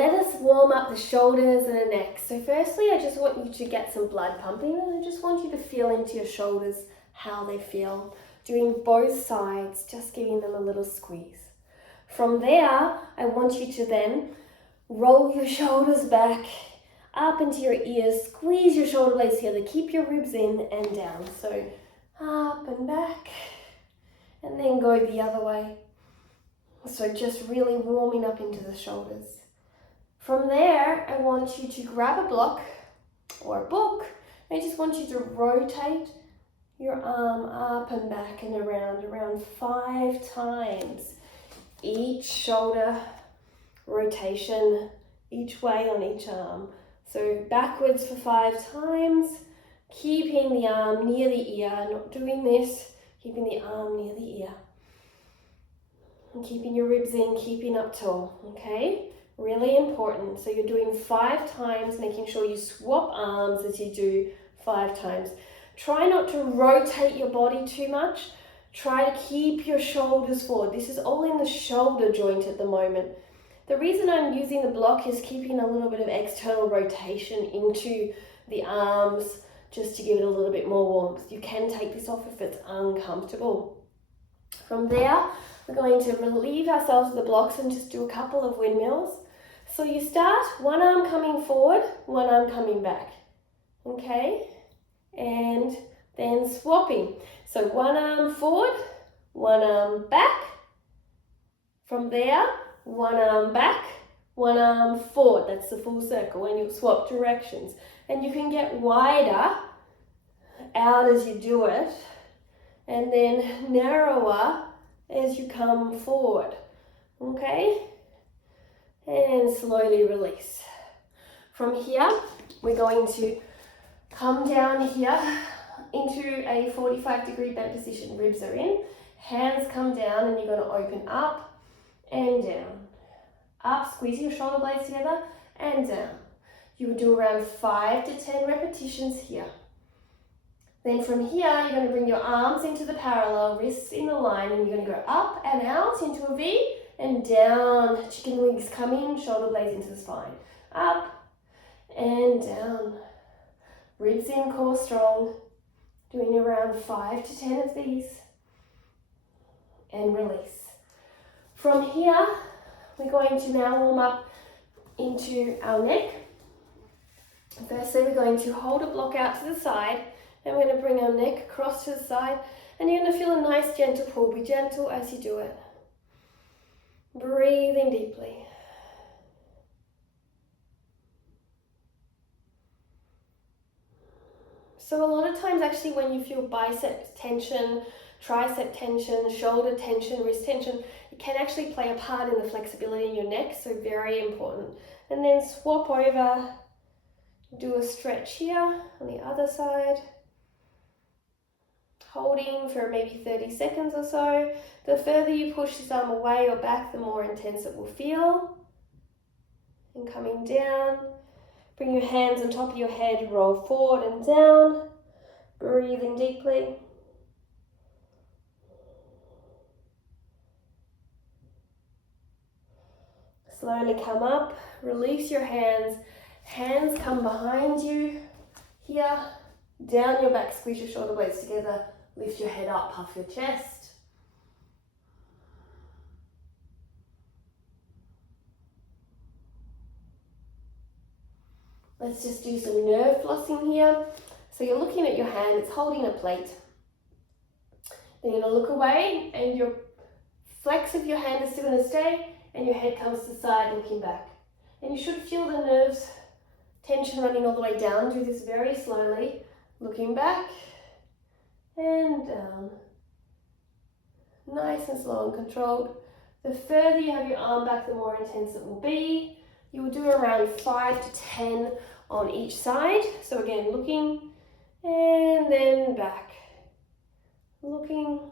let us warm up the shoulders and the neck. So firstly, I just want you to get some blood pumping, and I just want you to feel into your shoulders how they feel. Doing both sides, just giving them a little squeeze. From there, I want you to then roll your shoulders back up into your ears, squeeze your shoulder blades together, keep your ribs in and down. So up and back, and then go the other way. So just really warming up into the shoulders. From there, I want you to grab a block or a book. I just want you to rotate your arm up and back and around 5 times. Each shoulder rotation, each way on each arm. So backwards for 5 times, keeping the arm near the ear, not doing this, keeping the arm near the ear. And keeping your ribs in, keeping up tall, okay? Really important. So you're doing 5 times, making sure you swap arms as you do 5 times. Try not to rotate your body too much. Try to keep your shoulders forward. This is all in the shoulder joint at the moment. The reason I'm using the block is keeping a little bit of external rotation into the arms, just to give it a little bit more warmth. You can take this off if it's uncomfortable. From there, we're going to relieve ourselves of the blocks and just do a couple of windmills. So you start, one arm coming forward, one arm coming back, okay? And then swapping. So one arm forward, one arm back. From there, one arm back, one arm forward. That's the full circle, and you'll swap directions. And you can get wider out as you do it, and then narrower as you come forward, okay? And slowly release. From here, we're going to come down here into a 45-degree bent position. Ribs are in, hands come down, and you're going to open up and down. Up, squeezing your shoulder blades together, and down. You will do around 5 to 10 repetitions here. Then from here, you're going to bring your arms into the parallel, wrists in a line, and you're going to go up and out into a V, and down. Chicken wings come in, shoulder blades into the spine. Up and down. Ribs in, core strong. Doing around 5 to 10 of these. And release. From here, we're going to now warm up into our neck. Firstly, we're going to hold a block out to the side, and we're going to bring our neck across to the side, and you're going to feel a nice gentle pull. Be gentle as you do it. Breathing deeply. So a lot of times actually when you feel bicep tension, tricep tension, shoulder tension, wrist tension, it can actually play a part in the flexibility in your neck, so very important. And then swap over, do a stretch here on the other side. Holding for maybe 30 seconds or so. The further you push this arm away or back, the more intense it will feel. And coming down, bring your hands on top of your head, roll forward and down, breathing deeply. Slowly come up, release your hands, hands come behind you, here, down your back, squeeze your shoulder blades together. Lift your head up, puff your chest. Let's just do some nerve flossing here. So you're looking at your hand, it's holding a plate. Then you're going to look away, and your flex of your hand is still going to stay, and your head comes to the side looking back. And you should feel the nerves, tension running all the way down. Do this very slowly, looking back and down. Nice and slow and controlled. The further you have your arm back, the more intense it will be. You will do around 5 to 10 on each side. So again, looking and then back. Looking,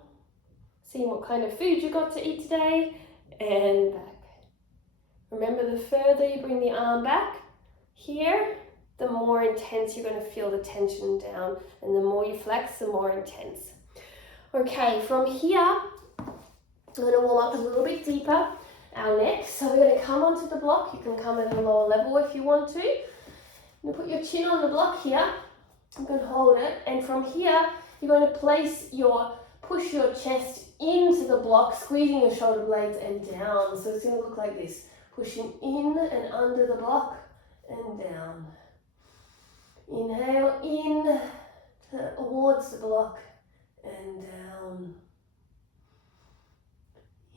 seeing what kind of food you got to eat today, and back. Remember, the further you bring the arm back here, the more intense you're going to feel the tension down, and the more you flex, the more intense. Okay, from here, I'm going to warm up a little bit deeper, our neck. So we're going to come onto the block. You can come at a lower level if you want to. You put your chin on the block here. You can hold it, and from here you're going to push your chest into the block, squeezing your shoulder blades and down. So it's going to look like this, pushing in and under the block and down. Inhale in towards the block and down.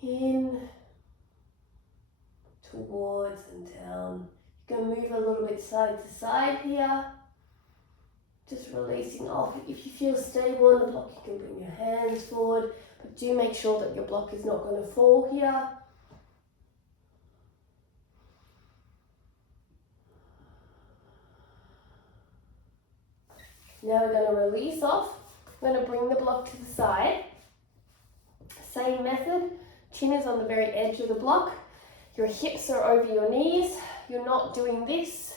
In towards and down. You can move a little bit side to side here. Just releasing off. If you feel stable on the block, you can bring your hands forward, but do make sure that your block is not going to fall here. Now we're going to release off. I'm going to bring the block to the side. Same method. Chin is on the very edge of the block. Your hips are over your knees. You're not doing this.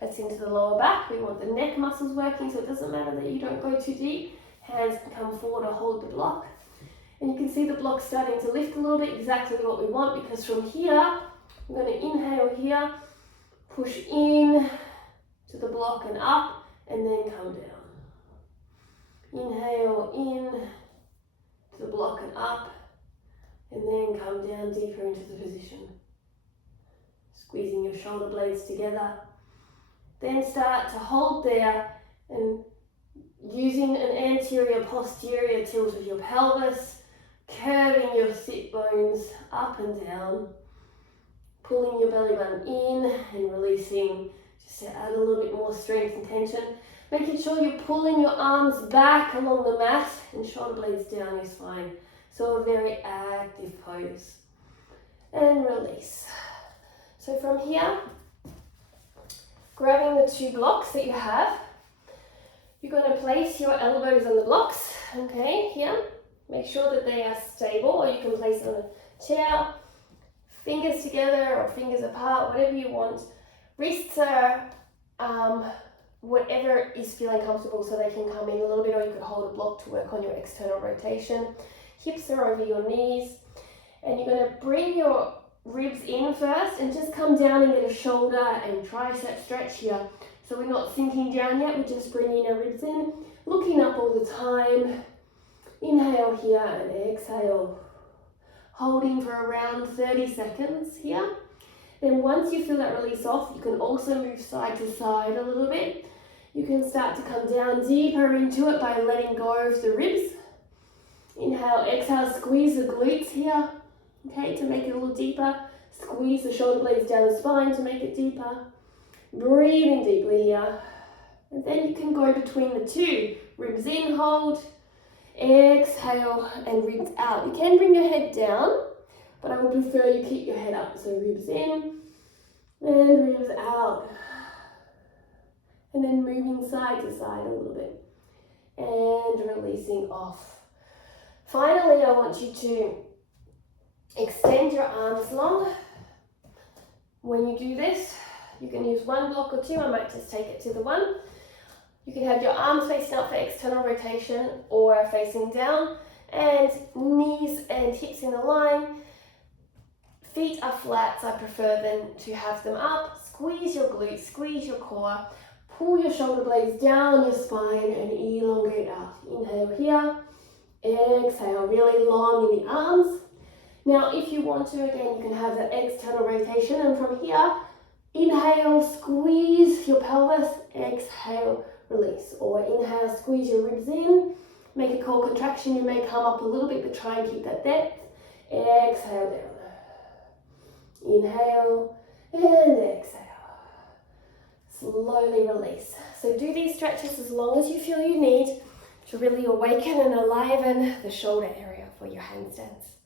That's into the lower back. We want the neck muscles working, so it doesn't matter that you don't go too deep. Hands can come forward or hold the block. And you can see the block starting to lift a little bit, exactly what we want, because from here, we're going to inhale here, push in to the block and up, and then come down. Inhale in to the block and up, and then come down deeper into the position. Squeezing your shoulder blades together. Then start to hold there and using an anterior posterior tilt of your pelvis, curving your sit bones up and down, pulling your belly button in and releasing, just to add a little bit more strength and tension. Making sure you're pulling your arms back along the mat and shoulder blades down your spine. So a very active pose. And release. So from here, grabbing the two blocks that you have, you're going to place your elbows on the blocks, okay, here. Make sure that they are stable, or you can place it on a chair, fingers together or fingers apart, whatever you want. Wrists are whatever is feeling comfortable, so they can come in a little bit, or you could hold a block to work on your external rotation. Hips are over your knees, and you're going to bring your ribs in first and just come down and get a shoulder and tricep stretch here. So we're not sinking down yet, we're just bringing our ribs in, looking up all the time. Inhale here and exhale. Holding for around 30 seconds here. Then once you feel that release off, you can also move side to side a little bit. You can start to come down deeper into it by letting go of the ribs. Inhale, exhale, squeeze the glutes here, okay, to make it a little deeper. Squeeze the shoulder blades down the spine to make it deeper. Breathing deeply here. And then you can go between the two. Ribs in, hold. Exhale and ribs out. You can bring your head down, but I would prefer you keep your head up. So ribs in and ribs out. And then moving side to side a little bit. And releasing off. Finally, I want you to extend your arms long. When you do this, you can use one block or two. I might just take it to the one. You can have your arms facing up for external rotation or facing down, and knees and hips in a line. Feet are flat, so I prefer them to have them up. Squeeze your glutes, squeeze your core. Pull your shoulder blades down your spine and elongate out. Inhale here. Exhale, really long in the arms. Now, if you want to, again, you can have that external rotation, and from here, inhale, squeeze your pelvis, exhale, release. Or inhale, squeeze your ribs in, make a core contraction. You may come up a little bit, but try and keep that depth. Exhale down. Inhale and exhale. Slowly release. So do these stretches as long as you feel you need to really awaken and enliven the shoulder area for your handstands.